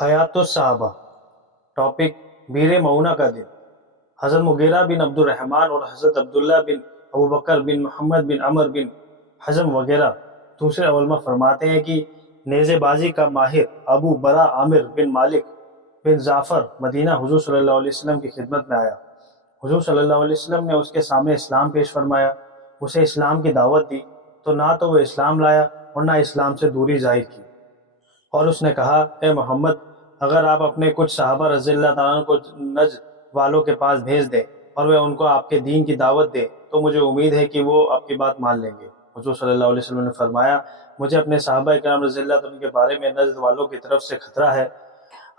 حیات الصحابہ ٹاپک بیر معونہ کا دن۔ حضرت مغیرہ بن عبد الرحمن اور حضرت عبداللہ بن ابوبکر بن محمد بن عمر بن حزم وغیرہ دوسرے علماء فرماتے ہیں کہ نیزے بازی کا ماہر ابو برا عامر بن مالک بن جعفر مدینہ حضور صلی اللہ علیہ وسلم کی خدمت میں آیا۔ حضور صلی اللہ علیہ وسلم نے اس کے سامنے اسلام پیش فرمایا، اسے اسلام کی دعوت دی تو نہ تو وہ اسلام لایا اور نہ اسلام سے دوری ظاہر کی، اور اس نے کہا، اے محمد، اگر آپ اپنے کچھ صحابہ رضی اللہ تعالیٰ عنہ کو نجد والوں کے پاس بھیج دیں اور وہ ان کو آپ کے دین کی دعوت دیں تو مجھے امید ہے کہ وہ آپ کی بات مان لیں گے۔ حضور صلی اللہ علیہ وسلم نے فرمایا، مجھے اپنے صحابہ کرام رضی اللہ عنہ کے بارے میں نجد والوں کی طرف سے خطرہ ہے۔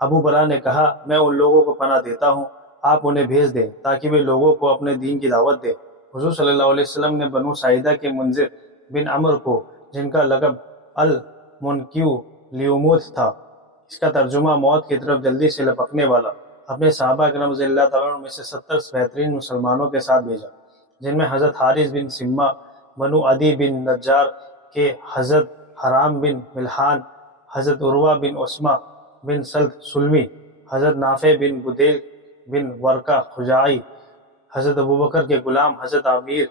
ابو برا نے کہا، میں ان لوگوں کو پناہ دیتا ہوں، آپ انہیں بھیج دیں تاکہ وہ لوگوں کو اپنے دین کی دعوت دیں۔ حضور صلی اللہ علیہ وسلم نے بنو ساعدہ کے منذر بن عمر کو، جن کا لقب المنکیو لیوموت تھا، اس کا ترجمہ موت کی طرف جلدی سے لپکنے والا، اپنے صحابہ کرام رضی اللہ تعالیٰ عنہ میں سے 70 بہترین مسلمانوں کے ساتھ بھیجا، جن میں حضرت حارث بن سمہ بنو عدی بن نجار کے، حضرت حرام بن ملحان، حضرت عروہ بن عثمہ بن سلط سلمی، حضرت نافع بن بدیل بن ورقہ خزاعی، حضرت ابوبکر کے غلام حضرت عامر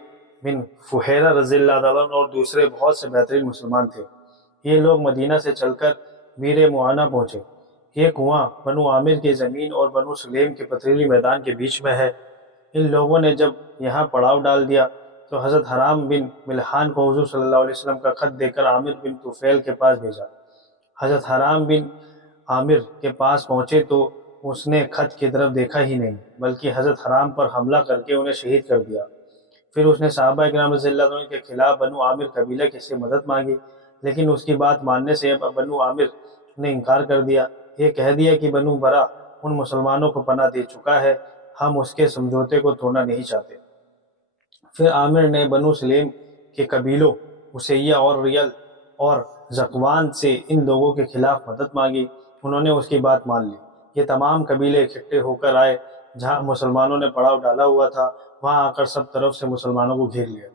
بن فہیرہ رضی اللہ تعالیٰ عنہ اور دوسرے بہت سے بہترین مسلمان تھے۔ یہ لوگ مدینہ سے چل کر بیر معونہ پہنچے۔ یہ کنواں بنو عامر کی زمین اور بنو سلیم کے پتھریلی میدان کے بیچ میں ہے۔ ان لوگوں نے جب یہاں پڑاؤ ڈال دیا تو حضرت حرام بن ملحان کو حضور صلی اللہ علیہ وسلم کا خط دے کر عامر بن طفیل کے پاس بھیجا۔ حضرت حرام بن عامر کے پاس پہنچے تو اس نے خط کی طرف دیکھا ہی نہیں، بلکہ حضرت حرام پر حملہ کر کے انہیں شہید کر دیا۔ پھر اس نے صحابہ کرام رضی اللہ عنہ کے خلاف بنو عامر قبیلہ سے مدد مانگی، لیکن اس کی بات ماننے سے بنو عامر نے انکار کر دیا۔ یہ کہہ دیا کہ بنو برا ان مسلمانوں کو پناہ دے چکا ہے، ہم اس کے سمجھوتے کو توڑنا نہیں چاہتے۔ پھر عامر نے بنو سلیم کے قبیلوں اسیہ اور ریل اور زکوان سے ان لوگوں کے خلاف مدد مانگی، انہوں نے اس کی بات مان لی۔ یہ تمام قبیلے اکٹھے ہو کر آئے جہاں مسلمانوں نے پڑاؤ ڈالا ہوا تھا، وہاں آ کر سب طرف سے مسلمانوں کو گھیر لیا۔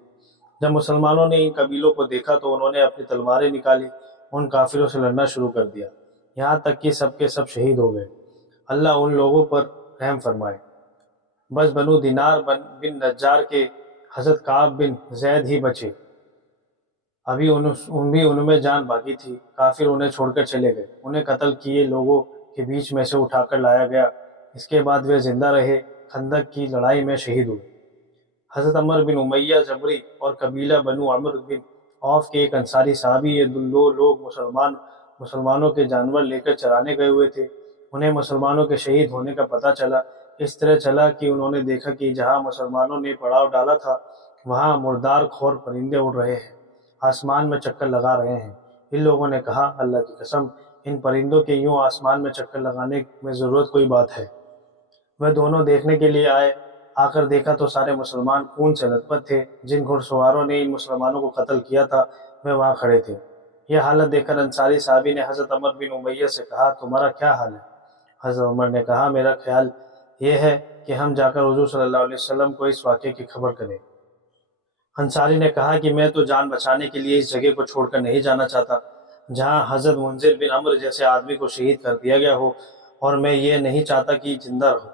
جب مسلمانوں نے ان قبیلوں کو دیکھا تو انہوں نے اپنی تلواریں نکالی، ان کافروں سے لڑنا شروع کر دیا، یہاں تک کہ سب کے سب شہید ہو گئے۔ اللہ ان لوگوں پر رحم فرمائے۔ بس بنو دینار بن نجار کے حضرت کعب بن زید ہی بچے، ابھی ان میں جان باقی تھی۔ کافر انہیں چھوڑ کر چلے گئے، انہیں قتل کیے لوگوں کے بیچ میں سے اٹھا کر لایا گیا۔ اس کے بعد وہ زندہ رہے، خندق کی لڑائی میں شہید ہوئے۔ حضرت عمر بن امیہ جبری اور قبیلہ بنو عمر بن عوف کے ایک انصاری صحابی، یہ دو لوگ مسلمانوں کے جانور لے کر چرانے گئے ہوئے تھے۔ انہیں مسلمانوں کے شہید ہونے کا پتہ چلا۔ اس طرح چلا کہ انہوں نے دیکھا کہ جہاں مسلمانوں نے پڑاؤ ڈالا تھا وہاں مردار خور پرندے اڑ رہے ہیں، آسمان میں چکر لگا رہے ہیں۔ ان لوگوں نے کہا، اللہ کی قسم، ان پرندوں کے یوں آسمان میں چکر لگانے میں ضرورت کوئی بات ہے؟ وہ دونوں دیکھنے کے لیے آئے، آ کر دیکھا تو سارے مسلمان خون سے لت پت تھے۔ جن گھڑ سواروں نے ان مسلمانوں کو قتل کیا تھا وہ وہاں کھڑے تھے۔ یہ حالت دیکھ کر انصاری صحابی نے حضرت عمر بن امیہ سے کہا، تمہارا کیا حال ہے؟ حضرت عمر نے کہا، میرا خیال یہ ہے کہ ہم جا کر حضور صلی اللہ علیہ وسلم کو اس واقعے کی خبر کریں۔ انصاری نے کہا کہ میں تو جان بچانے کے لیے اس جگہ کو چھوڑ کر نہیں جانا چاہتا جہاں حضرت منذر بن عمر جیسے آدمی کو شہید کر دیا گیا ہو، اور میں یہ نہیں چاہتا کہ زندہ رہوں،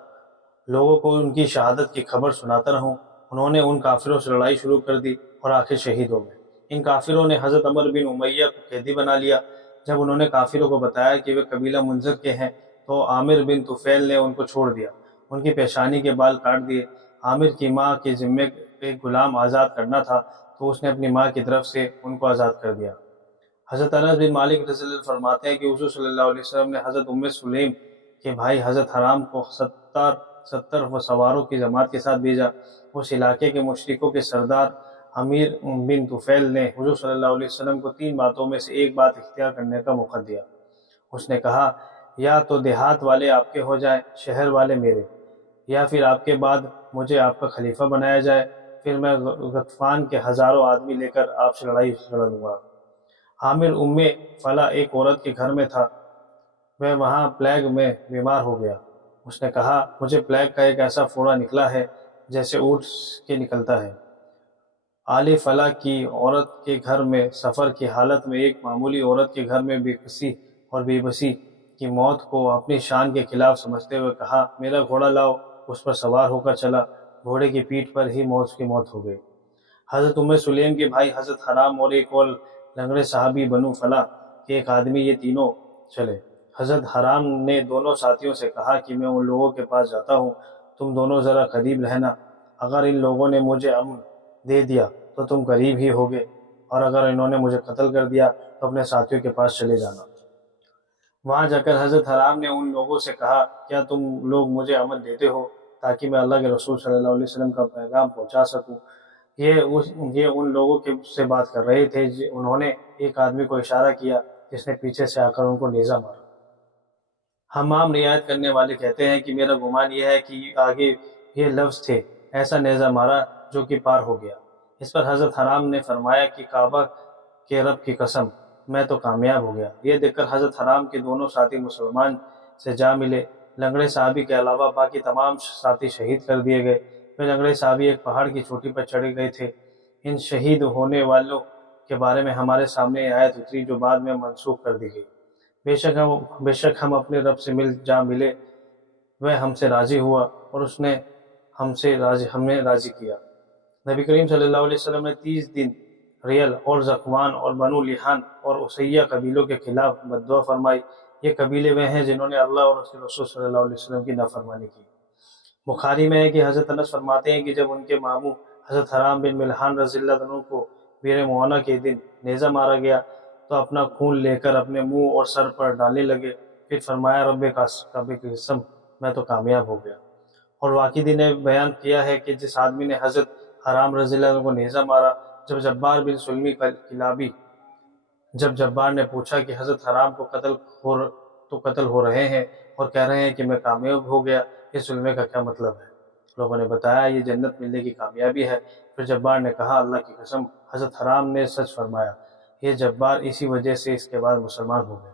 لوگوں کو ان کی شہادت کی خبر سناتا رہوں۔ انہوں نے ان کافروں سے لڑائی شروع کر دی اور آخر شہید ہو گئے۔ ان کافروں نے حضرت عمر بن امیہ کو قیدی بنا لیا۔ جب انہوں نے کافروں کو بتایا کہ وہ قبیلہ منذر کے ہیں تو عامر بن طفیل نے ان کو چھوڑ دیا، ان کی پیشانی کے بال کاٹ دیے۔ عامر کی ماں کے ذمے ایک غلام آزاد کرنا تھا تو اس نے اپنی ماں کی طرف سے ان کو آزاد کر دیا۔ حضرت انس بن مالک رضی اللہ عنہ فرماتے ہیں کہ حضور صلی اللہ علیہ وسلم نے حضرت ام سلیم کے بھائی حضرت حرام کو 70 سواروں کی جماعت کے ساتھ بھیجا۔ اس علاقے کے مشرکوں کے سردار عامر بن طفیل نے حضور صلی اللہ علیہ وسلم کو 3 باتوں میں سے ایک بات اختیار کرنے کا موقع دیا۔ اس نے کہا، یا تو دیہات والے آپ کے ہو جائیں، شہر والے میرے، یا پھر آپ کے بعد مجھے آپ کا خلیفہ بنایا جائے، پھر میں غطفان کے ہزاروں آدمی لے کر آپ سے لڑائی لڑوں گا۔ عامر ام فلا ایک عورت کے گھر میں تھا، وہ وہاں پلیگ میں بیمار ہو گیا۔ اس نے کہا، مجھے پلیگ کا ایک ایسا پھوڑا نکلا ہے جیسے اونٹ کے نکلتا ہے۔ آل فلا کی عورت کے گھر میں سفر کی حالت میں ایک معمولی عورت کے گھر میں بے کسی اور بے بسی کی موت کو اپنی شان کے خلاف سمجھتے ہوئے کہا، میرا گھوڑا لاؤ۔ اس پر سوار ہو کر چلا، گھوڑے کی پیٹھ پر ہی اس کی موت ہو گئی۔ حضرت ام سلیم کے بھائی حضرت حرام اور ایک اور لنگڑے صحابی بنو فلاں کے ایک آدمی، یہ تینوں چلے۔ حضرت حرام نے دونوں ساتھیوں سے کہا کہ میں ان لوگوں کے پاس جاتا ہوں، تم دونوں ذرا قریب رہنا۔ اگر ان لوگوں نے مجھے امن دے دیا تو تم قریب ہی ہوگے، اور اگر انہوں نے مجھے قتل کر دیا تو اپنے ساتھیوں کے پاس چلے جانا۔ وہاں جا کر حضرت حرام نے ان لوگوں سے کہا، کیا تم لوگ مجھے امن دیتے ہو تاکہ میں اللہ کے رسول صلی اللہ علیہ وسلم کا پیغام پہنچا سکوں؟ یہ ان لوگوں سے بات کر رہے تھے۔ انہوں نے ایک آدمی کو اشارہ کیا جس نے پیچھے سے آ کر ان کو نیزہ مارا۔ حمام رعایت کرنے والے کہتے ہیں کہ میرا گمان یہ ہے کہ آگے یہ لفظ تھے، ایسا نیزہ مارا جو کہ پار ہو گیا۔ اس پر حضرت حرام نے فرمایا کہ کعبہ کے رب کی قسم، میں تو کامیاب ہو گیا۔ یہ دیکھ کر حضرت حرام کے دونوں ساتھی مسلمان سے جا ملے۔ لنگڑے صحابی کے علاوہ باقی تمام ساتھی شہید کر دیے گئے۔ وہ لنگڑے صحابی ایک پہاڑ کی چوٹی پر چڑھ گئے تھے۔ ان شہید ہونے والوں کے بارے میں ہمارے سامنے یہ آیت اتری جو بعد میں منسوخ کر دی گئی۔ بے شک ہم اپنے رب سے جا ملے، وہ ہم سے راضی ہوا اور اس نے ہمیں راضی کیا۔ نبی کریم صلی اللہ علیہ وسلم نے 30 دن ریل اور زکوان اور بنو لحان اور اسیہ قبیلوں کے خلاف بددعا فرمائی۔ یہ قبیلے وہ ہیں جنہوں نے اللہ اور اس کے رسول صلی اللہ علیہ وسلم کی نافرمانی کی۔ بخاری میں ہے کہ حضرت انس فرماتے ہیں کہ جب ان کے ماموں حضرت حرام بن ملحان رضی اللہ عنہ کو بیر معونہ کے دن نیزہ مارا گیا تو اپنا خون لے کر اپنے منہ اور سر پر ڈالنے لگے، پھر فرمایا، رب کعبہ کی قسم، میں تو کامیاب ہو گیا۔ اور واقعی نے بیان کیا ہے کہ جس آدمی نے حضرت حرام رضی اللہ عنہ کو نیزہ مارا، جب جبار نے پوچھا کہ حضرت حرام کو قتل ہو رہے ہیں اور کہہ رہے ہیں کہ میں کامیاب ہو گیا، اس ظلم کا کیا مطلب ہے؟ لوگوں نے بتایا، یہ جنت ملنے کی کامیابی ہے۔ پھر جبار نے کہا، اللہ کی قسم، حضرت حرام نے سچ فرمایا۔ یہ جبار اسی وجہ سے اس کے بعد مسلمان ہو گئے۔